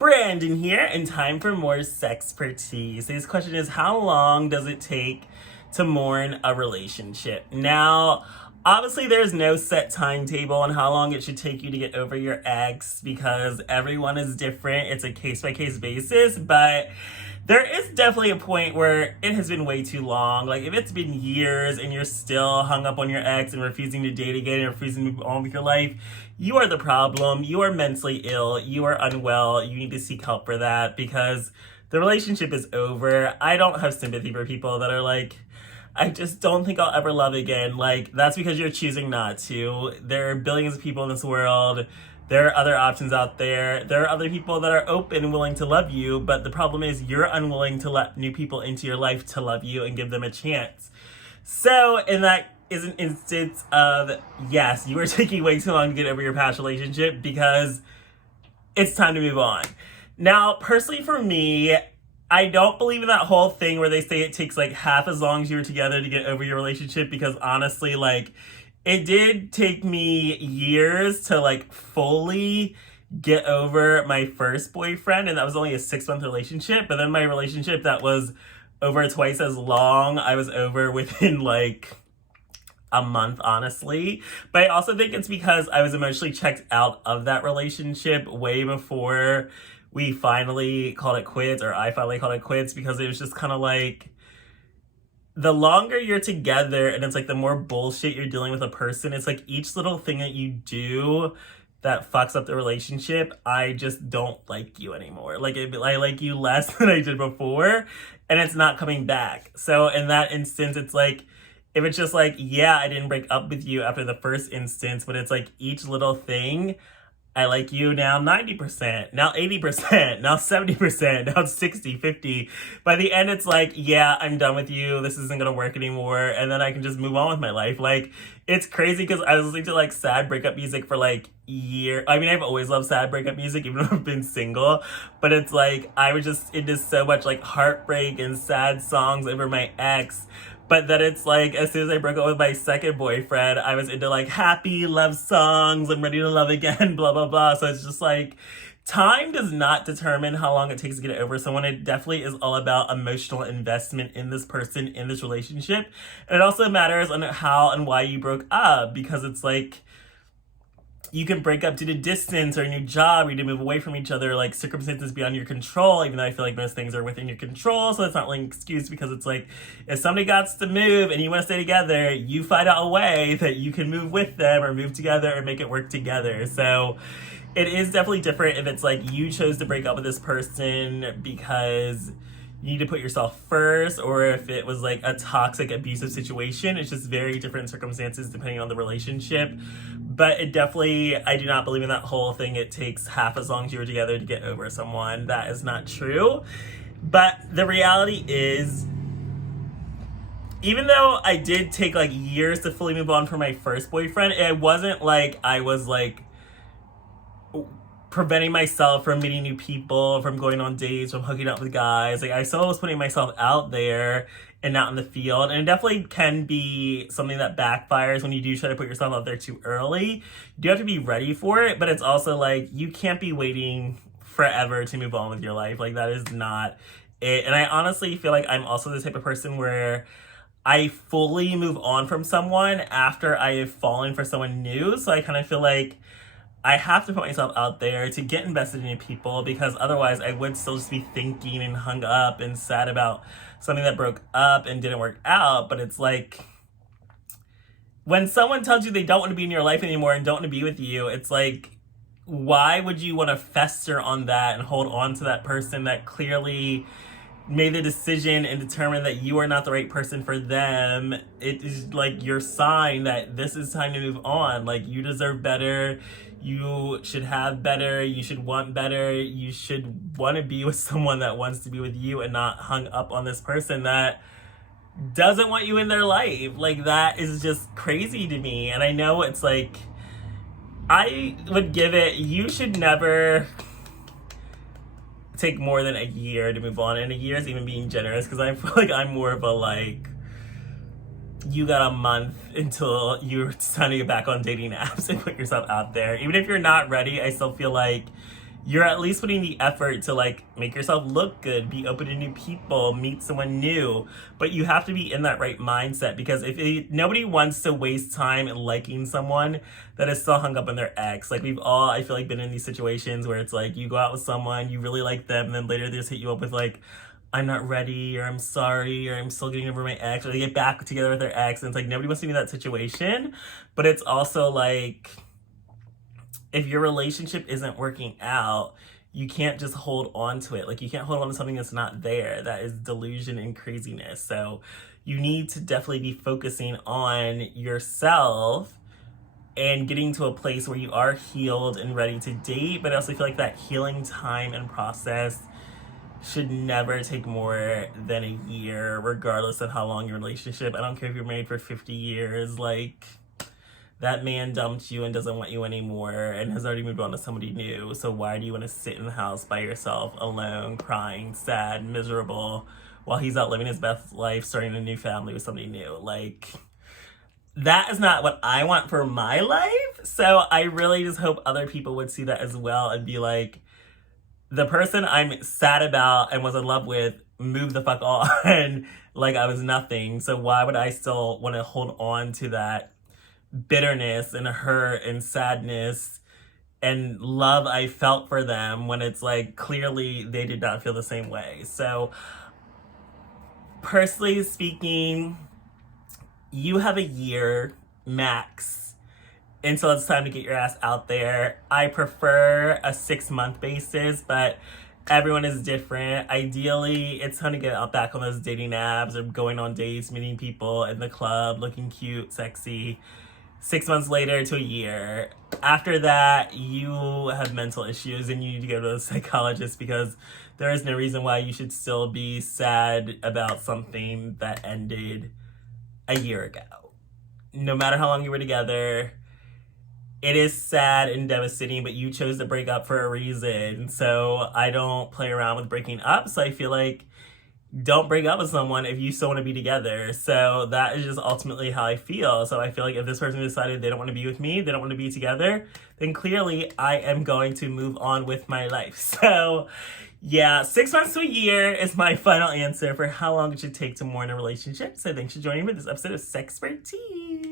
Brandon here, and time for more SexxxPerTease. Today's question is, how long does it take to mourn a relationship? Now, obviously there's no set timetable on how long it should take you to get over your ex because everyone is different. It's a case-by-case basis, but there is definitely a point where it has been way too long. Like, if it's been years and you're still hung up on your ex and refusing to date again and refusing to move on with your life, you are the problem. You are mentally ill. You are unwell. You need to seek help for that because the relationship is over. I don't have sympathy for people that are like, I just don't think I'll ever love again. Like, that's because you're choosing not to. There are billions of people in this world. There are other options out there. There are other people that are open and willing to love you, but the problem is you're unwilling to let new people into your life to love you and give them a chance. So, and that is an instance of, yes, you are taking way too long to get over your past relationship because it's time to move on. Now, personally for me, I don't believe in that whole thing where they say it takes like half as long as you were together to get over your relationship because honestly, like, it did take me years to like fully get over my first boyfriend, and that was only a 6-month relationship. But then my relationship that was over twice as long, I was over within like a month, honestly. But I also think it's because I was emotionally checked out of that relationship way before we finally called it quits, or I finally called it quits, because it was just kind of like, the longer you're together and it's like the more bullshit you're dealing with a person, it's like each little thing that you do that fucks up the relationship, I just don't like you anymore. Like, I like you less than I did before, and it's not coming back. So in that instance, it's like, if it's just like, yeah, I didn't break up with you after the first instance, but it's like each little thing, I like you now 90%, now 80%, now 70%, now 60, 50. By the end, it's like, yeah, I'm done with you. This isn't going to work anymore. And then I can just move on with my life. Like, it's crazy because I was listening to like sad breakup music for like years. I mean, I've always loved sad breakup music, even though I've been single. But it's like, I was just into so much like heartbreak and sad songs over my ex. But then it's like, as soon as I broke up with my second boyfriend, I was into like happy love songs, I'm ready to love again, blah, blah, blah. So it's just like, time does not determine how long it takes to get over someone. It definitely is all about emotional investment in this person, in this relationship. And it also matters on how and why you broke up, because it's like, you can break up due to distance or a new job, or you need to move away from each other, like circumstances beyond your control, even though I feel like most things are within your control. So that's not like an excuse, because it's like, if somebody got to move and you want to stay together, you find out a way that you can move with them or move together or make it work together. So it is definitely different if it's like you chose to break up with this person because you need to put yourself first, or if it was like a toxic, abusive situation. It's just very different circumstances depending on the relationship. But it definitely, I do not believe in that whole thing, it takes half as long as you were together to get over someone. That is not true. But the reality is, even though I did take like years to fully move on from my first boyfriend, it wasn't like I was like preventing myself from meeting new people, from going on dates, from hooking up with guys. Like, I still was putting myself out there and out in the field. And it definitely can be something that backfires when you do try to put yourself out there too early. You do have to be ready for it, but it's also like, you can't be waiting forever to move on with your life. Like, that is not it. And I honestly feel like I'm also the type of person where I fully move on from someone after I have fallen for someone new. So I kind of feel like I have to put myself out there to get invested in new people, because otherwise I would still just be thinking and hung up and sad about something that broke up and didn't work out. But it's like, when someone tells you they don't want to be in your life anymore and don't want to be with you, it's like, why would you want to fester on that and hold on to that person that clearly made the decision and determined that you are not the right person for them? It is like your sign that this is time to move on. Like, you deserve better. You should have better. You should want better. You should want to be with someone that wants to be with you and not hung up on this person that doesn't want you in their life. Like, that is just crazy to me. And I know it's like, I would give it, you should never take more than a year to move on. And a year is even being generous, because I feel like I'm more of a like, you got a month until you're trying to get back on dating apps and put yourself out there. Even if you're not ready, I still feel like you're at least putting the effort to like make yourself look good, be open to new people, meet someone new. But you have to be in that right mindset, because nobody wants to waste time liking someone that is still hung up on their ex. Like we've all, I feel like, been in these situations where it's like you go out with someone, you really like them, and then later they just hit you up with like, I'm not ready, or I'm sorry, or I'm still getting over my ex, or they get back together with their ex, and it's like nobody wants to be in that situation. But it's also like, if your relationship isn't working out, you can't just hold on to it. Like you can't hold on to something that's not there. That is delusion and craziness. So you need to definitely be focusing on yourself and getting to a place where you are healed and ready to date. But I also feel like that healing time and process should never take more than a year, regardless of how long your relationship. I don't care if you're married for 50 years, like that man dumped you and doesn't want you anymore and has already moved on to somebody new. So why do you want to sit in the house by yourself, alone, crying, sad, miserable, while he's out living his best life, starting a new family with somebody new? Like, that is not what I want for my life. So I really just hope other people would see that as well and be like, the person I'm sad about and was in love with moved the fuck on like I was nothing. So why would I still want to hold on to that bitterness and hurt and sadness and love I felt for them when it's like clearly they did not feel the same way? So personally speaking, you have a year max until it's time to get your ass out there. I prefer a 6-month basis, but everyone is different. Ideally, it's time to get out back on those dating apps or going on dates, meeting people in the club, looking cute, sexy. 6 months later to a year. After that, you have mental issues and you need to go to a psychologist, because there is no reason why you should still be sad about something that ended a year ago. No matter how long you were together, it is sad and devastating, but you chose to break up for a reason. So I don't play around with breaking up. So I feel like, don't break up with someone if you still want to be together. So that is just ultimately how I feel. So I feel like if this person decided they don't want to be with me, they don't want to be together, then clearly I am going to move on with my life. So yeah, 6 months to a year is my final answer for how long it should take to mourn a relationship. So thanks for joining me for this episode of SexxxPerTease.